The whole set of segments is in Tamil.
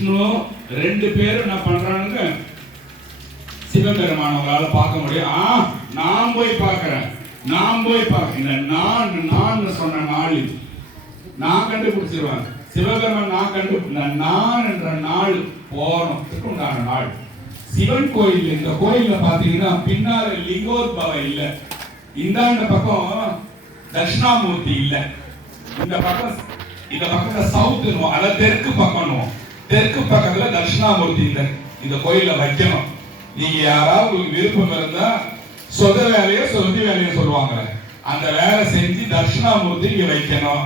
விஷ்ணு ரெண்டு பேரும் என்ன பண்றானுங்க, சிவபெருமானவங்களால பார்க்க முடியும். நான் போய் பார்க்கிறேன், நான் போய் பார்க்க, இந்த நான் சொன்ன நாள் இது நான் கண்டுபிடிச்சிருவேன். சிவபெருமான் நான் என்ற நாள் போறதுக்கு உண்டான நாள். சிவன் கோயில், இந்த கோயில்ல பாத்தீங்கன்னா பின்னால லிங்கோத்பவ இல்ல, இந்த பக்கம் தட்சிணாமூர்த்தி இல்ல, இந்த பக்கத்துல சவுத், அதாவது தெற்கு பக்கம், தெற்கு பக்கத்துல தட்சிணாமூர்த்தி இந்த கோயில்ல வைக்கணும். நீங்க யாராவது விருப்பம் இருந்தா சொத வேலையோ சொந்தி வேலையோ சொல்லுவாங்க, அந்த வேலை செஞ்சு தட்சிணாமூர்த்தி இங்க வைக்கணும்,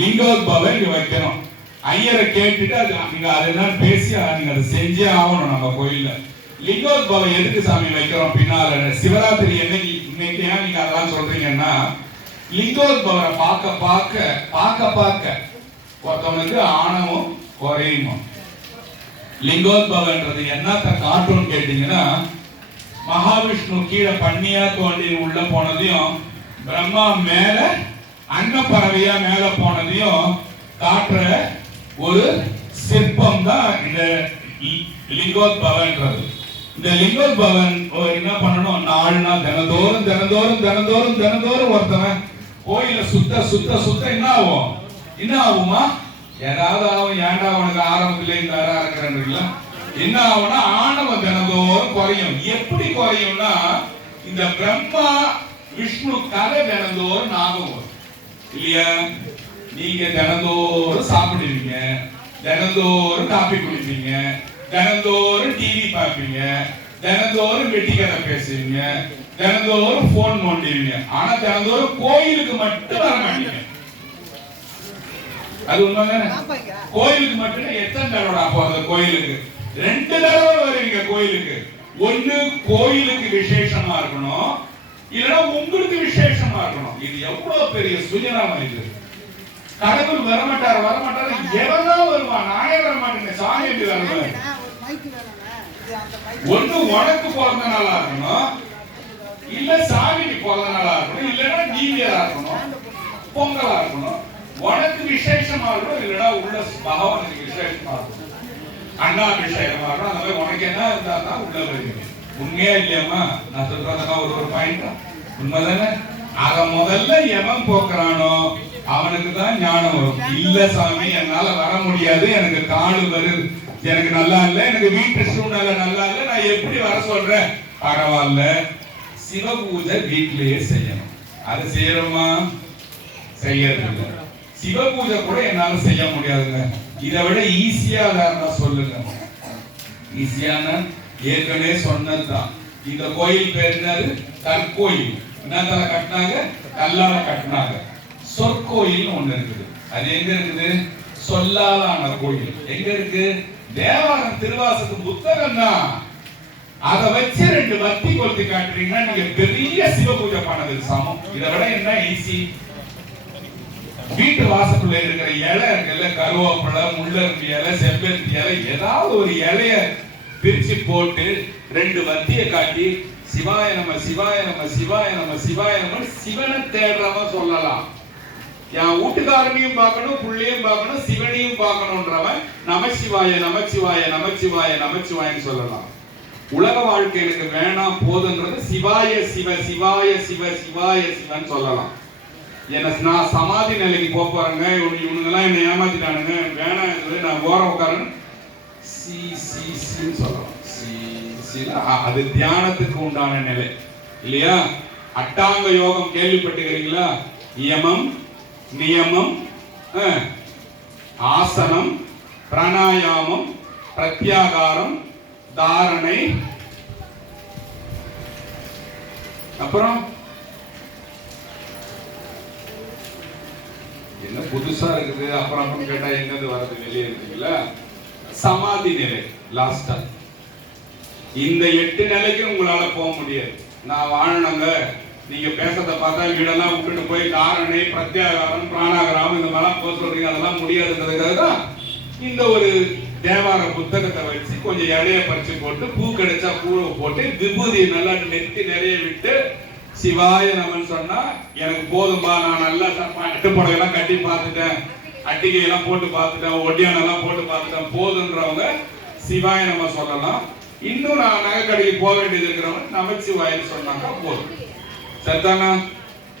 லிங்கோத்பவ இங்க வைக்கணும். ஐயரை கேட்டுட்டு அது நீங்க அதெல்லாம் பேசி நீங்க அதை செஞ்சே ஆகணும். நம்ம கோயில்ல லிங்கோத்பவ எதுக்கு சாமி வைக்கிறோம் பின்னால, சிவராத்திரி என்னைக்கு இன்னைக்கு ஏன் நீங்க அதெல்லாம் சொல்றீங்கன்னா, லிங்கோத்பவரை பார்க்க ஒருத்தவனுக்கு ஆணவம் குறையுமா. லிங்கோத்பவன்றது என்னத்த காட்டுன்னு கேட்டீங்கன்னா, மகாவிஷ்ணு கீழே பண்ணியா தோண்டி உள்ள போனதையும், பிரம்மா மேல அன்னப்பறவையா மேல போனதையும் காட்டுற ஒரு சிற்பம் தான் இந்த லிங்கோத்பவன்றது. இந்த லிங்கோத்பவன் என்ன பண்ணணும், நாள்னா தினந்தோறும் ஒருத்தவன் கோயில சுத்த என்ன ஆகுமா, ஏதாவது ஆகும். ஏன்டா அவனுக்கு ஆரம்பத்திலே இந்த இருக்கிறாங்க, என்ன ஆகும்னா ஆணவம் தினந்தோறும் குறையும். எப்படி குறையும்னா, இந்த பிரம்மா விஷ்ணு கதை தினந்தோறும் ஞாபகம் வரும் இல்லையா. நீங்க தினந்தோறும் சாப்பிடுவீங்க, தினந்தோறும் காப்பி குடிப்பீங்க, தினந்தோறும் டிவி பார்ப்பீங்க, தினந்தோறும் வெட்டி கதை பேசுவீங்க, தினந்தோறும் போன் நோண்டுவீங்க. ஆனா தினந்தோறும் கோயிலுக்கு மட்டும் வர மாட்டீங்க. அது உண்மைதானே? கோயிலுக்கு மட்டும் எத்தனை தடவை போறது? கோயிலுக்கு 2 தடவை வருவீங்க கோயிலுக்கு. ஒண்ணு கோயிலுக்கு விசேஷமா இருக்கணும், இல்லைன்னா உங்களுக்கு விசேஷமா இருக்கணும். இது எவ்வளவு பெரிய சுயநலம் இது. கடவுள் வரமாட்டாரு, எவனா வருவான், நானே வர மாட்டேன், சாமி எப்படி வருவேன்? ஒண்ணு உனக்கு பிறந்த நாளா இருக்கணும், இல்ல சாமிக்கு பிறந்த நாளா இருக்கணும், இல்லைன்னா நீதியா இருக்கணும், பொங்கலா இருக்கணும். உனக்கு விசேஷமா இருக்கணும், இல்லைன்னா உள்ள பகவானுக்கு விசேஷமா இருக்கணும், அண்ணாபிஷேகமா இருக்கணும். அந்த மாதிரி உனக்கு என்ன இருந்தா தான் உள்ள வருவீங்க. உண்மையா இல்லையாமா நான் சொல்றதுனா ஒரு பாயிண்ட் உண்மைதானே? அத முதல்ல எவன் போக்குறானோ அவனுக்கு தான் ஞானம் வரும். இல்ல சாமி என்னால வர முடியாது, எனக்கு காடு வருது, எனக்கு நல்லா இல்ல, எனக்கு வீட்டு சூழ்நிலை நல்லா இல்ல, நான் எப்படி வர சொல்றேன்? பரவாயில்ல, சிவ பூஜை வீட்டிலேயே செய்யணும். அது செய்யறோமா? செய்யறது. சிவ பூஜை கூட என்னால செய்ய முடியாதுங்க. இதை விட ஈஸியா இருந்தா சொல்லுங்க. ஈஸியான ஏற்கனவே சொன்னதுதான். இந்த கோயில் பேர் என்னது? கற்கோயில். என்னத்தால கட்டினாங்க? கல்லால கட்டினாங்க. சொற்கோயில் ஒண்ணு இருக்குது. அது எங்க இருக்குது? சொல்லாலான கோயில். எங்க இருக்கு? தேவாரம் திருவாசக புத்தகம் தான். அதை வச்சு 2 வத்தி கொளுத்தி காட்டுறீங்கன்னா நீங்க பெரிய சிவ பூஜை பண்ணதுக்கு சமம். இதை விட என்ன ஈஸி? வீட்டு வாசப்புல இருக்கிற இலை இருக்குல்ல, கருவேப்பிலை, முள்ளரும்பு இலை, செம்பருத்தி இலை, ஏதாவது ஒரு இலைய பிரிச்சு போட்டு 2 வத்தியை காட்டி சிவாய நம சிவாய நம சிவாய நம சிவாய நம சிவனை தேடுறவன் சொல்லலாம். என் வீட்டுக்காரனையும் பார்க்கணும், புள்ளையும் பார்க்கணும், சிவனையும் பார்க்கணும்ன்றவன் நமச்சிவாய நமச்சிவாய நமச்சிவாய நமச்சிவாயன்னு சொல்லலாம். உலக வாழ்க்கை எனக்கு வேணாம் போதுன்றது சிவாய சிவ சிவாய சிவ சிவாய சிவன் சொல்லலாம். நான் சமாதி நிலைக்கு போறேங்க, இவனுங்கெல்லாம் என்னை ஏமாத்திட்டானுங்க, வேணாம், நான் ஓர உட்காரன் சொல்லலாம். அது தியானத்துக்கு உண்டான நிலை இல்லையா? அட்டாங்க யோகம் கேள்விப்பட்டுக்கிறீங்களா? யமம், நியமம், ஆசனம், பிராணாயாமம், பிரத்யாகாரம், தாரணை, அப்புறம் என்ன புதுசா இருக்குது, அப்புறம் கேட்டா என்னது வரது வெளியே இருக்குங்களா? சமாதி நிலை லாஸ்டா. இந்த 8 நிலைக்கு உங்களால போக முடியாது. நான் வாழணுங்க, நீங்க பேசுறத பார்த்தா வீடெல்லாம் விட்டுட்டு போய் தாரணை, பிரத்யாகாரம், பிராணாகாரம் இந்த மாதிரிலாம் போக சொல்றீங்க. அதெல்லாம் முடியாதுன்றதுக்காக தான் இந்த ஒரு தேவார புத்தகத்தை வச்சு கொஞ்சம் இலைய பறிச்சு போட்டு, பூ கிடைச்சா பூவை போட்டு, விபூதி நல்லா நெத்தி நிறைய விட்டு சிவாய நமன் சொன்னா எனக்கு போதும்பா, நான் நல்லா எட்டு புடவைலாம் கட்டி பார்த்துட்டேன் அட்டிகை எல்லாம் போட்டு பார்த்துட்டேன், ஒட்டியானெல்லாம் போட்டு பார்த்துட்டேன் போதுன்றவங்க சிவாய நம்ம சொல்லலாம். இன்னும் நான் நகை கடைக்கு போக வேண்டியது இருக்கிறவங்க நமச்சிவாயன்னு சொன்னாக்கா போதும். சரிதானா?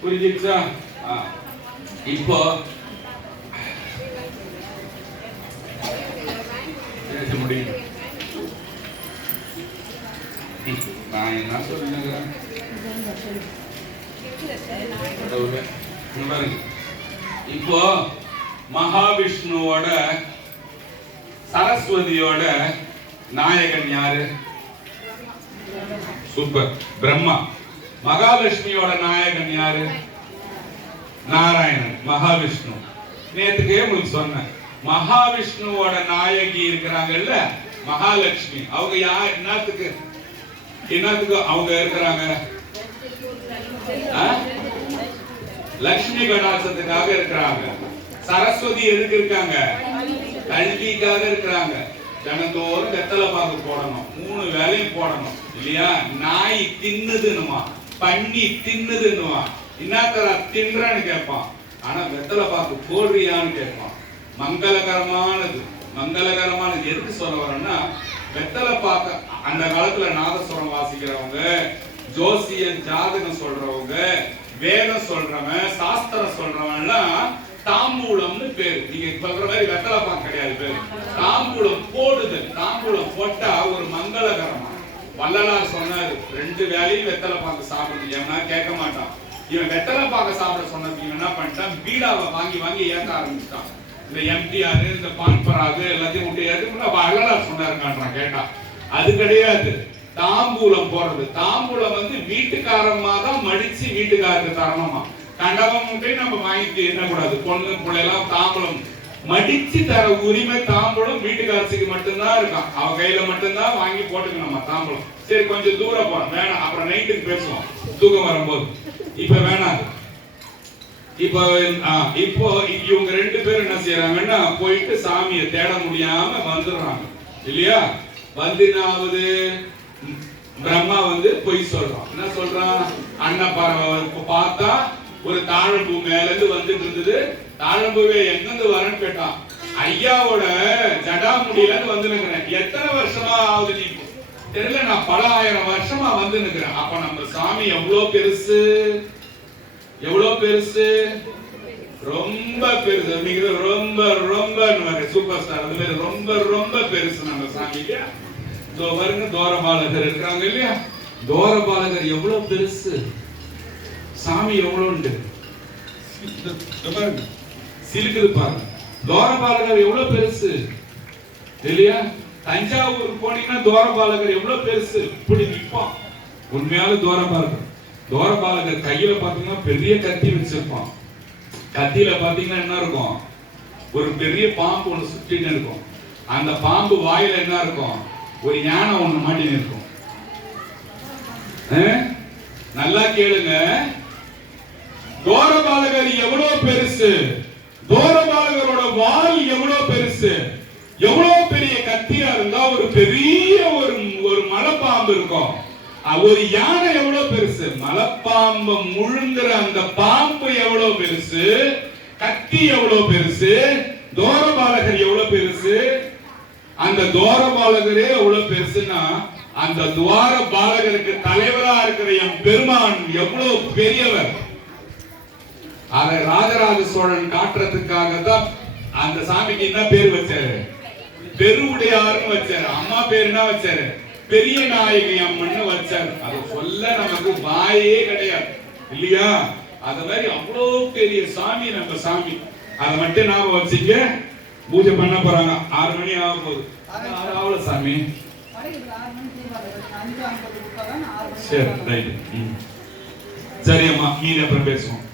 புரிஞ்சிருச்சா? இப்போ முடியும். நான் என்ன சொல்லுங்கிறேன், இப்போ மகாவிஷ்ணுவோட சரஸ்வதியோட நாயகன் யாரு? சூப்பர், பிரம்மா. மகாலட்சுமியோட நாயகன் யாரு? நாராயணன். மகாவிஷ்ணு. நேத்துக்கே உங்களுக்கு சொன்னேன், மகாவிஷ்ணுவோட நாயகி இருக்கிறாங்கல்ல மகாலட்சுமி, அவங்க யார்? என்னத்துக்கு அவங்க இருக்கிறாங்க? லட்சுமி கடாட்சத்துக்காக இருக்கிறாங்க. சரஸ்வதி எதுக்கு இருக்காங்க? கல்விக்காக இருக்கிறாங்க. தினந்தோறும் வெத்தலை பாக்கு போடணும், 3 வேளையும் போடணும் இல்லையா? நாய் தின்னுதுன்னுமா, பண்ணி தின்னுதுன்னுமா, என்னத்தர தின்றான்னு கேட்பான். ஆனா வெத்தலை பாக்கு போடுறியான்னு கேட்பான். மங்களகரமானது, மங்களகரமானது. எதுக்கு சொல்ல வரேன்னா, வெத்தலை பாக்க அந்த காலத்துல நாதஸ்வரம் வாசிக்கிறவங்க, ஜோசியன் ஜாதகம் சொல்றவங்க, வேதம் சொல்றவன், சாஸ்திரம் சொல்றவன் எல்லாம் தாம்பூலம்னு பேரு. நீங்க சொல்ற மாதிரி வெத்தலை பாக்கு கிடையாது பேரு. தாம்பூலம் போடுதல். தாம்பூலம் போட்டா ஒரு மங்களகரமா. வள்ளலார் சொன்னாரு, 2 வேளையும் வெத்தலை பாக்கு சாப்பிடுது. ஏன்னா கேட்க மாட்டான். இவன் வெத்தலை பாக்க சாப்பிட சொன்னது இவன் என்ன பண்ணிட்டான், பீடாவை வாங்கி வாங்கி ஏற்க ஆரம்பிச்சிட்டான். இந்த எம்டிஆர், இந்த பான்பராகு எல்லாத்தையும் விட்டு ஏற்றுக்குன்னா வள்ளலார் சொன்னாருக்கான்றான். கேட்டா அது கிடையாது. தாம்பூலம் போடுறது. தாம்பூலம் வந்து வீட்டுக்காரமா தான் மடிச்சு வீட்டுக்காரருக்கு தரணுமா. கண்டவன் நம்ம வாங்கிட்டு என்னக்கூடாது. பொண்ணு பிள்ளைலாம் தாம்பூலம் மடிச்சு தர உரிமை தாம்பூலம் வீட்டுக்காரத்துக்கு மட்டும்தான் இருக்கான். அவ கையில மட்டும்தான் வாங்கி போட்டுக்கணுமா தாம்பூலம். சரி, கொஞ்சம் தூரம் போறோம், வேணாம், அப்புறம் நைட்டுக்கு பேசுவோம் தூக்கம் வரும்போது. இப்ப வேணாம். இப்போ இவங்க 2 பேரும் என்ன செய்யறாங்கன்னா, போயிட்டு சாமியை தேட முடியாம வந்துடுறாங்க இல்லையா? வந்து பிரம்மா வந்து பொய் சொல்றான். என்ன சொல்றான்? அன்னப்பறவை பார்த்தா ஒரு தாழம்பூ மேல இருந்து வந்துட்டு இருந்தது. தாழம்பூவே எங்கிருந்து வரேன்னு கேட்டான். ஐயாவோட ஜடாமுடியில இருந்து வந்து நிக்கிறேன். எத்தனை வருஷமா ஆகுது நீ? தெரியல, நான் பல ஆயிரம் வருஷமா வந்து நிக்கிறேன். அப்ப நம்ம சாமி எவ்வளவு பெருசு, எவ்வளவு பெருசு, ரொம்ப பெருசு. நீங்க ரொம்ப ரொம்ப சூப்பர் ஸ்டார், அந்த மாதிரி ரொம்ப ரொம்ப பெருசு நம்ம சாமி இல்லையா? பாருங்க, தோரபாலகர் இருக்காங்க இல்லையா? தோரபாலகர் எவ்வளவு பெருசு, சாமி எவ்வளவு உண்டு சிலுக்குது பாருங்க. தோரபாலகர் எவ்வளவு பெருசு இல்லையா? தஞ்சாவூர் போனீங்கன்னா தோரபாலகர் எவ்வளவு பெருசு, இப்படி நிற்பான். உண்மையால தோரபாலகர் கையில பாத்தீங்கன்னா பெரிய கத்தி வச்சிருப்பான். கத்தியில பாத்தீங்கன்னா என்ன இருக்கும், ஒரு பெரிய பாம்பு ஒண்ணு சுத்திட்டு இருக்கும். அந்த பாம்பு வாயில என்ன இருக்கும், ஒரு யானை ஒண்ணு மாட்டின்னு இருக்கும். நல்லா கேளுங்க, தோரபாலகர் எவ்வளவு பெருசு, தோரபாலகரோட வால் எவ்வளவு பெருசு, எவ்வளவு பெரிய கத்தியா இருந்தா ஒரு பெரிய ஒரு மலைப்பாம்பு இருக்கும். ஒரு யானை எவ்வளவு பெருசு, மலைப்பாம்பு முழுங்குற அந்த பாம்பு எவ்வளவு பெருசு, கத்தி எவ்வளவு பெருசு, தோரபாலகர் எவ்வளவு பெருசு. அந்த தோரபாலகரே எவ்வளவு பெருசுன்னா, அந்த துவார பாலகருக்கு தலைவரா இருக்கிற என் பெருமான் எவ்வளவு பெரியவர். அதை ராஜராஜ சோழன் காட்டுறதுக்காக தான் அந்த சாமிக்கு என்ன பேர் வச்சாரு, பெருவுடையாருன்னு வச்சாரு. அம்மா பேர் என்ன வச்சாரு, பெரிய நாயகி அம்மன் வச்சாரு. அதை சொல்ல நமக்கு வாயே கிடையாது இல்லையா? அத மாதிரி அவ்வளவு பெரிய சாமி நம்ம சாமி. அதை மட்டும் நாம வச்சுக்க. பூஜை பண்ண போறாங்க, 6 மணி ஆக போகுது. ஆகல சாமி, சரி ரைட். சரி அம்மா, மீதி அப்புறம் பேசுவோம்.